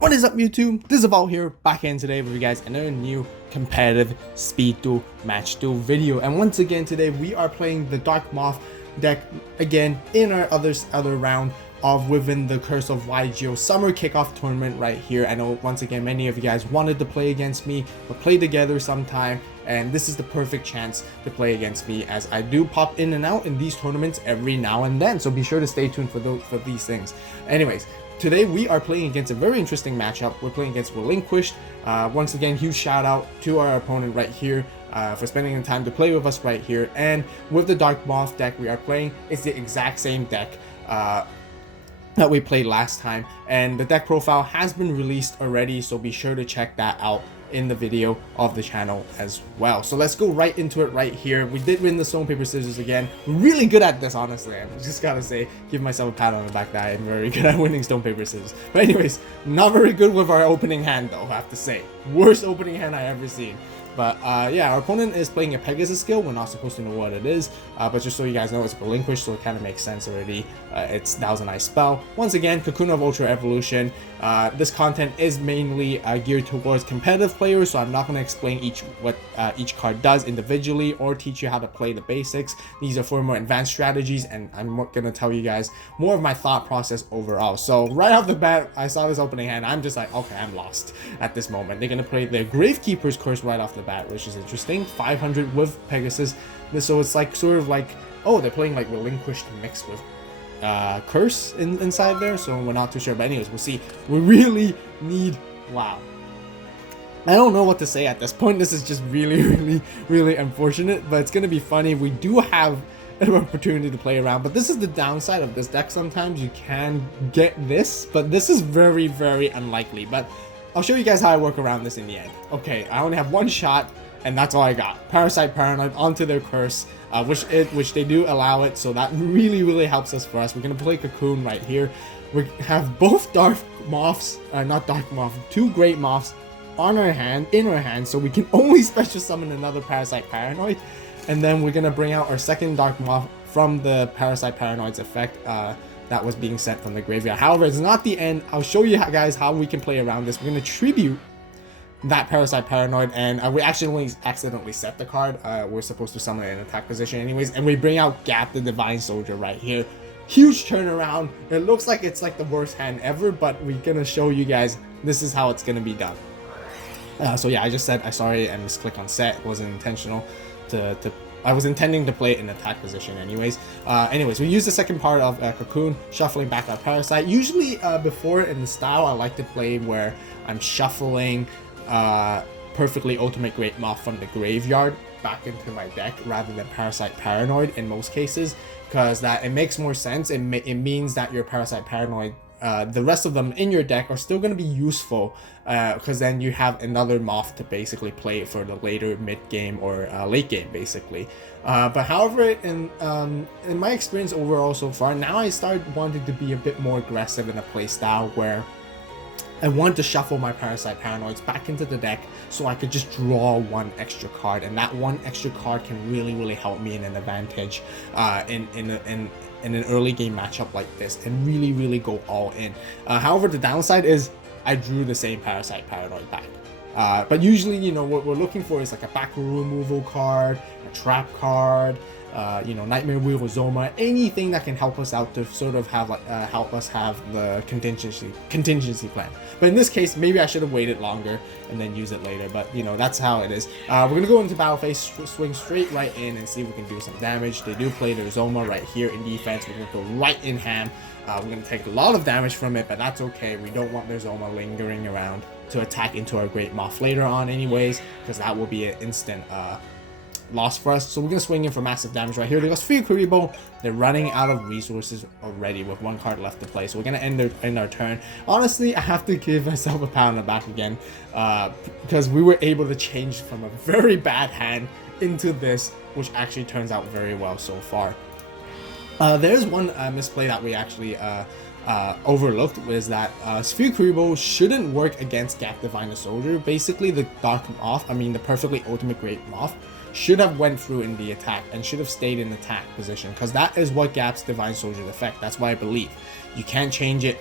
What is up, YouTube? This is AVAULT here, back in today with you guys another new competitive speed duel match duel video. And once again today we are playing the Dark Moth deck again in our other round of within the Curse of Yu-Gi-Oh summer kickoff tournament right here. I know once again many of you guys wanted to play against me or play together sometime, and this is the perfect chance to play against me, as I do pop in and out in these tournaments every now and then, so be sure to stay tuned for these things. Anyways, today we are playing against a very interesting matchup. We're playing against Relinquished. Once again, huge shout out to our opponent right here for spending the time to play with us right here. And with the Dark Moth deck we are playing, it's the exact same deck that we played last time, and the deck profile has been released already, so be sure to check that out in the video of the channel as well. So let's go right into it right here. We did win the stone paper scissors again. We're really good at this, honestly. I just gotta say, give myself a pat on the back that I am very good at winning stone paper scissors. But anyways, not very good with our opening hand though, I have to say. Worst opening hand I ever seen. But yeah, our opponent is playing a Pegasus skill. We're not supposed to know what it is, but just so you guys know, it's Relinquished, so it kind of makes sense already. That was a nice spell. Once again, Cocoon of Ultra Evolution. This content is mainly geared towards competitive players, so I'm not going to explain what each card does individually or teach you how to play the basics. These are for more advanced strategies, and I'm going to tell you guys more of my thought process overall. So right off the bat, I saw this opening hand. I'm just like, okay, I'm lost at this moment. They're going to play their Gravekeeper's Curse right off the bat, which is interesting. 500 with Pegasus. So it's like sort of like, oh, they're playing like Relinquished mixed with Curse inside there, so we're not too sure. But anyways, we'll see. We really need, wow, I don't know what to say at this point. This is just really unfortunate, but it's gonna be funny. We do have an opportunity to play around, but this is the downside of this deck. Sometimes you can get this, but this is very unlikely. But I'll show you guys how I work around this in the end. Okay, I only have one shot, and that's all I got. Parasite Paranoid onto their Curse, which they do allow it, so that really helps us for us. We're gonna play Cocoon right here. We have both Dark Moths, not Dark Moth, two Great Moths in our hand, so we can only special summon another Parasite Paranoid, and then we're gonna bring out our second Dark Moth from the Parasite Paranoid's effect that was being sent from the graveyard. However, it's not the end. I'll show you guys how we can play around this. We're gonna tribute that Parasite Paranoid, and we actually accidentally set the card. We're supposed to summon it in attack position anyways, and we bring out Gap the Divine Soldier right here. Huge turnaround. It looks like it's like the worst hand ever, but we're gonna show you guys this is how it's gonna be done. So yeah, I just said I misclicked on set. It wasn't intentional. I was intending to play it in attack position anyways. Anyways, we use the second part of Cocoon, shuffling back our Parasite. Usually before in the style, I like to play where I'm shuffling perfectly Ultimate Great Moth from the graveyard back into my deck rather than Parasite Paranoid in most cases, because that it makes more sense. It means that your Parasite Paranoid, the rest of them in your deck are still going to be useful, because then you have another Moth to basically play for the later mid game or late game basically. But however, in my experience overall so far, now I start wanting to be a bit more aggressive in a play style where I want to shuffle my Parasite Paranoids back into the deck so I could just draw one extra card, and that one extra card can really help me in an advantage in an early game matchup like this, and really go all in. However, the downside is I drew the same Parasite Paranoid back. But usually, you know, what we're looking for is like a back removal card, a trap card, you know, Nightmare Wheel or Zoma, anything that can help us out to sort of have like help us have the contingency plan. But in this case, maybe I should have waited longer and then use it later, but you know, that's how it is. We're gonna go into battle phase, swing straight right in and see if we can do some damage. They do play their Zoma right here in defense. We're gonna go right in ham. We're gonna take a lot of damage from it, but that's okay. We don't want their Zoma lingering around to attack into our Great Moth later on anyways, because that will be an instant loss for us. So we're gonna swing in for massive damage right here. They got Sphere Kuriboh. They're running out of resources already with one card left to play, so we're gonna end our turn. Honestly, I have to give myself a pat on the back again, because we were able to change from a very bad hand into this, which actually turns out very well so far. There's one misplay that we actually overlooked, was that Sphere Kuriboh shouldn't work against Gap Divine Soldier. Basically, the Dark Moth, the perfectly Ultimate Great Moth, should have went through in the attack and should have stayed in attack position, because that is what Gap's Divine Soldier's effect. That's why I believe you can't change it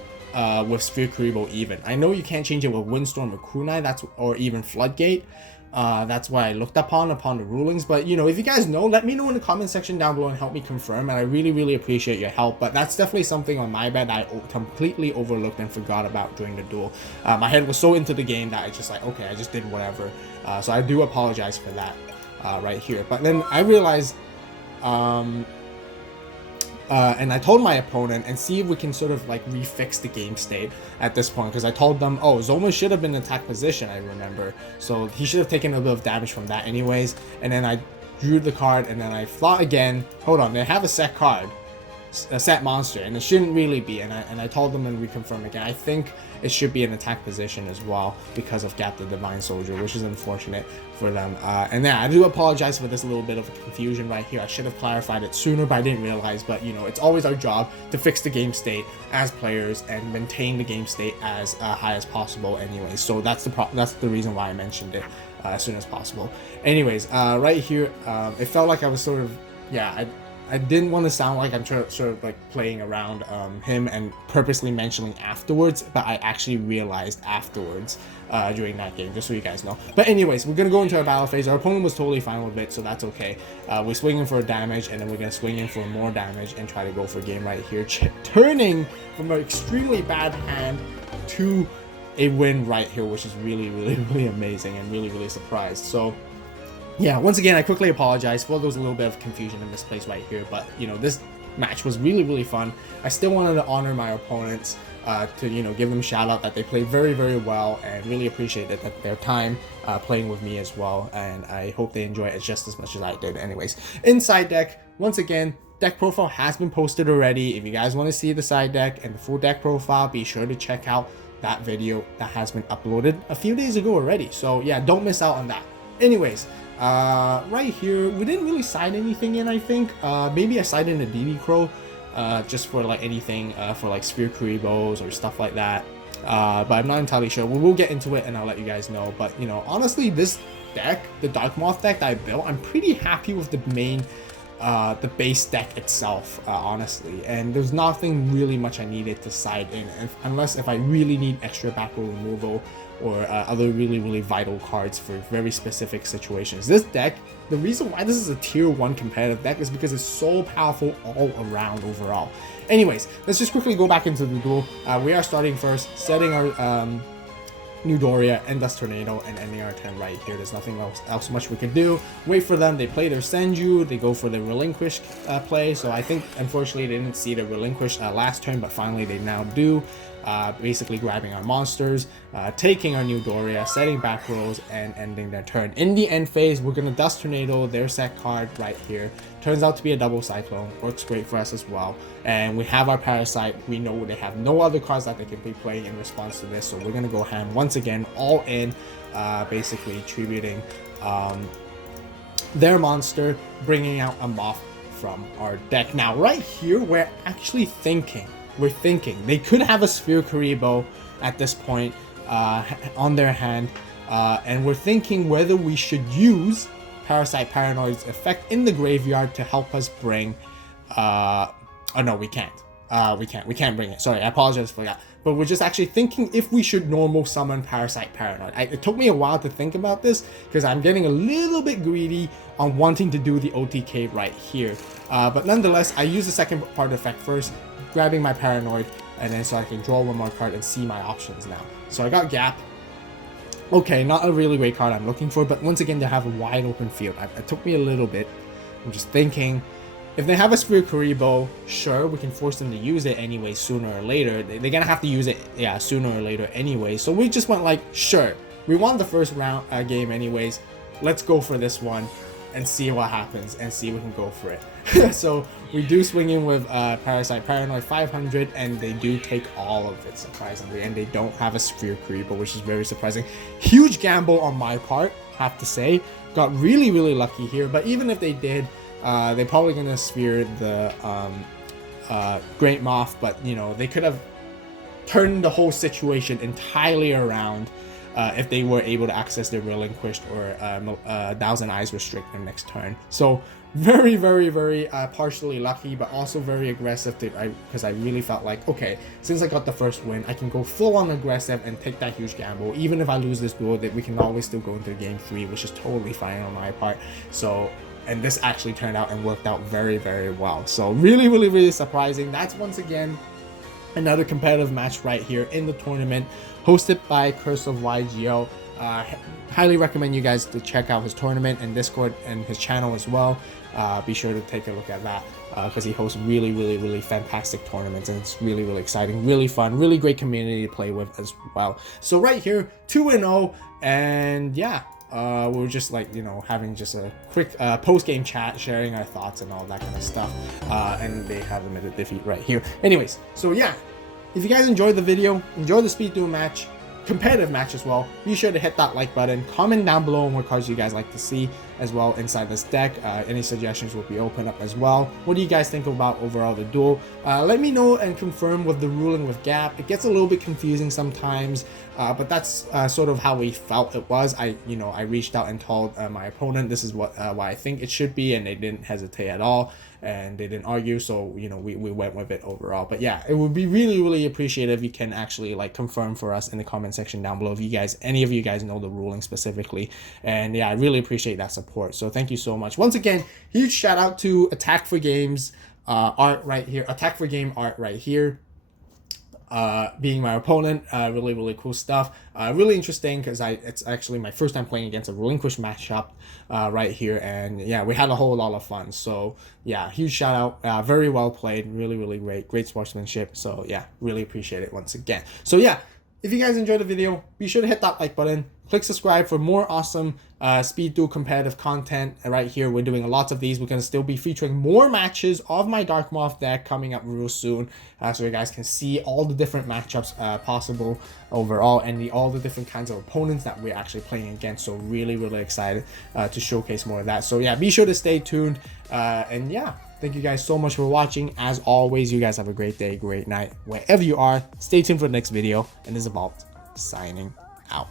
with Sphere Kuribo even. I know you can't change it with Windstorm or Kunai, or even Floodgate. That's why I looked upon the rulings. But you know, if you guys know, let me know in the comment section down below and help me confirm. And I really appreciate your help. But that's definitely something on my bad that I completely overlooked and forgot about during the duel. My head was so into the game that I just like, okay, I just did whatever. So I do apologize for that right here. But then I realized, and I told my opponent and see if we can sort of like refix the game state at this point, because I told them, oh, Zoma should have been in attack position, I remember, so he should have taken a bit of damage from that anyways. And then I drew the card, and then I thought again, hold on, they have a set card, a set monster, and it shouldn't really be, and I told them and reconfirmed again, I think it should be an attack position as well because of Gap the Divine Soldier, which is unfortunate for them. And yeah, I do apologize for this little bit of a confusion right here. I should have clarified it sooner, but I didn't realize. But you know, it's always our job to fix the game state as players and maintain the game state as high as possible anyway. So that's the reason why I mentioned it as soon as possible. Anyways, right here, it felt like I was sort of, yeah, I didn't want to sound like I'm sort of like playing around him and purposely mentioning afterwards, but I actually realized afterwards during that game, just so you guys know. But anyways, we're gonna go into our battle phase. Our opponent was totally fine with it, so that's okay. We're swinging for damage, and then we're gonna swing in for more damage and try to go for game right here, turning from an extremely bad hand to a win right here, which is really amazing and really surprised. So yeah, once again, I quickly apologize for there was a little bit of confusion in this place right here, but you know, this match was really fun. I still wanted to honor my opponents, to, you know, give them a shout out that they played very well, and really appreciated that their time playing with me as well, and I hope they enjoy it just as much as I did. Anyways, inside deck, once again, deck profile has been posted already. If you guys want to see the side deck and the full deck profile, be sure to check out that video that has been uploaded a few days ago already. So yeah, don't miss out on that. Anyways, right here, we didn't really side anything in, I think. Maybe I sided in a DD Crow, just for like anything, for like Sphere Kuribos or stuff like that. But I'm not entirely sure. We will get into it and I'll let you guys know. But, you know, honestly, this deck, the Dark Moth deck that I built, I'm pretty happy with the main, the base deck itself, honestly. And there's nothing really much I needed to side in, unless if I really need extra back row removal or other really vital cards for very specific situations. This deck, the reason why this is a tier 1 competitive deck is because it's so powerful all around overall. Anyways, let's just quickly go back into the duel. We are starting first, setting our New Doria and Dust Tornado and ending our turn right here. There's nothing else much we can do. Wait for them. They play their Senju. They go for the Relinquished play. So I think, unfortunately, they didn't see the Relinquished last turn, but finally they now do. Basically grabbing our monsters, taking our New Doria, setting back rows, and ending their turn. In the end phase, we're going to Dust Tornado their set card right here. Turns out to be a double Cyclone. Works great for us as well. And we have our Parasite. We know they have no other cards that they can be playing in response to this, so we're going to go ham once again, all in, basically tributing their monster, bringing out a Moth from our deck. Now, right here, we're actually thinking, they could have a Sphere Kuribo at this point on their hand, and we're thinking whether we should use Parasite Paranoid's effect in the graveyard to help us bring, oh no, we can't bring it, sorry, I apologize for that, but we're just actually thinking if we should normal summon Parasite Paranoid. It took me a while to think about this, because I'm getting a little bit greedy on wanting to do the OTK right here, but nonetheless, I use the second part effect first, grabbing my Paranoid, and then so I can draw one more card and see my options now. So I got Gap. Okay, not a really great card I'm looking for, but once again, they have a wide open field. It took me a little bit. I'm just thinking, if they have a Sphere Kuribo, sure, we can force them to use it anyway sooner or later. They're gonna have to use it, yeah, sooner or later anyway. So we just went like, sure, we won the first round game anyways. Let's go for this one and see what happens and see if we can go for it. So we do swing in with Parasite Paranoid 500, and they do take all of it, surprisingly, and they don't have a Sphere Kuribo, which is very surprising. Huge gamble on my part, have to say. Got really lucky here, but even if they did, they're probably gonna Sphere the Great Moth, but you know, they could have turned the whole situation entirely around if they were able to access their Relinquished or Thousand Eyes Restrict their next turn. So very, very, very partially lucky, but also very aggressive because I really felt like, okay, since I got the first win, I can go full on aggressive and take that huge gamble. Even if I lose this duel, that we can always still go into game 3, which is totally fine on my part. So, and this actually turned out and worked out very, very well. So really, really, really surprising. That's once again another competitive match right here in the tournament, hosted by Curse of YGO. Highly recommend you guys to check out his tournament and Discord and his channel as well. Be sure to take a look at that because he hosts really, really, really fantastic tournaments, and it's really, really exciting, really fun, really great community to play with as well. So right here, 2-0, and yeah, we're just like, you know, having just a quick post-game chat, sharing our thoughts and all that kind of stuff, and they have admitted defeat right here. Anyways, so yeah, if you guys enjoyed the video, enjoy the speed duel match, competitive match as well, be sure to hit that like button, comment down below on what cards you guys like to see as well inside this deck. Any suggestions will be open up as well. What do you guys think about overall the duel? Let me know and confirm with the ruling with Gap. It gets a little bit confusing sometimes, but that's sort of how we felt it was. I reached out and told my opponent this is what why I think it should be, and they didn't hesitate at all, and they didn't argue. So you know, we went with it overall. But yeah, it would be really, really appreciated if you can actually like confirm for us in the comment section down below if you guys, any of you guys know the ruling specifically. And yeah, I really appreciate that support. So thank you so much. Once again, huge shout out to Attack for Games art right here, Attack for Game art right here. Being my opponent, really, really cool stuff. Really interesting because it's actually my first time playing against a Relinquished matchup right here, and yeah, we had a whole lot of fun. So yeah, huge shout out, very well played, really, really great sportsmanship. So yeah, really appreciate it once again. So yeah, if you guys enjoyed the video, be sure to hit that like button, click subscribe for more awesome speed duel competitive content right here. We're doing lots of these. We're going to still be featuring more matches of my Dark Moth deck coming up real soon, so you guys can see all the different matchups possible overall, and all the different kinds of opponents that we're actually playing against. So really, really excited to showcase more of that. So yeah, be sure to stay tuned, and yeah, thank you guys so much for watching. As always, you guys have a great day, great night, wherever you are. Stay tuned for the next video, and this is AVAULT signing out.